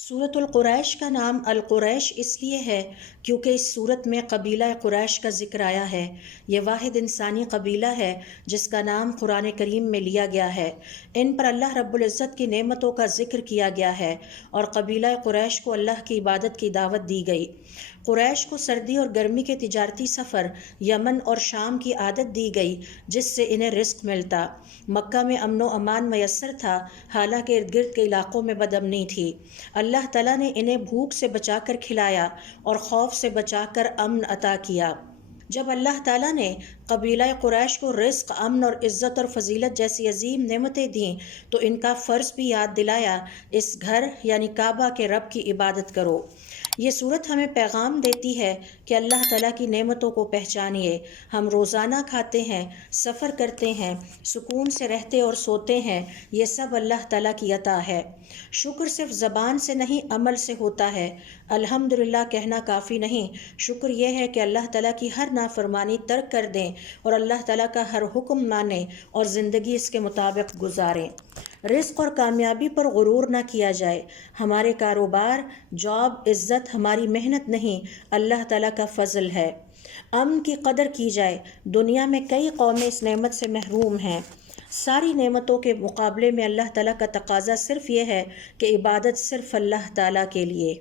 سورۃ القریش کا نام القریش اس لیے ہے کیونکہ اس سورت میں قبیلہ قریش کا ذکر آیا ہے۔ یہ واحد انسانی قبیلہ ہے جس کا نام قرآن کریم میں لیا گیا ہے۔ ان پر اللہ رب العزت کی نعمتوں کا ذکر کیا گیا ہے اور قبیلہ قریش کو اللہ کی عبادت کی دعوت دی گئی۔ قریش کو سردی اور گرمی کے تجارتی سفر یمن اور شام کی عادت دی گئی جس سے انہیں رزق ملتا۔ مکہ میں امن و امان میسر تھا، حالانکہ ارد گرد کے علاقوں میں بدامنی تھی۔ اللہ تعالیٰ نے انہیں بھوک سے بچا کر کھلایا اور خوف سے بچا کر امن عطا کیا۔ جب اللہ تعالیٰ نے قبیلہ قریش کو رزق، امن اور عزت اور فضیلت جیسی عظیم نعمتیں دیں تو ان کا فرض بھی یاد دلایا، اس گھر یعنی کعبہ کے رب کی عبادت کرو۔ یہ صورت ہمیں پیغام دیتی ہے کہ اللہ تعالیٰ کی نعمتوں کو پہچانیے۔ ہم روزانہ کھاتے ہیں، سفر کرتے ہیں، سکون سے رہتے اور سوتے ہیں، یہ سب اللہ تعالیٰ کی عطا ہے۔ شکر صرف زبان سے نہیں، عمل سے ہوتا ہے۔ الحمدللہ کہنا کافی نہیں، شکر یہ ہے کہ اللہ تعالیٰ کی ہر نافرمانی ترک کر دیں اور اللہ تعالیٰ کا ہر حکم مانیں اور زندگی اس کے مطابق گزاریں۔ رزق اور کامیابی پر غرور نہ کیا جائے۔ ہمارے کاروبار، جاب، عزت ہماری محنت نہیں، اللہ تعالیٰ کا فضل ہے۔ امن کی قدر کی جائے۔ دنیا میں کئی قومیں اس نعمت سے محروم ہیں۔ ساری نعمتوں کے مقابلے میں اللہ تعالیٰ کا تقاضا صرف یہ ہے کہ عبادت صرف اللہ تعالیٰ کے لیے۔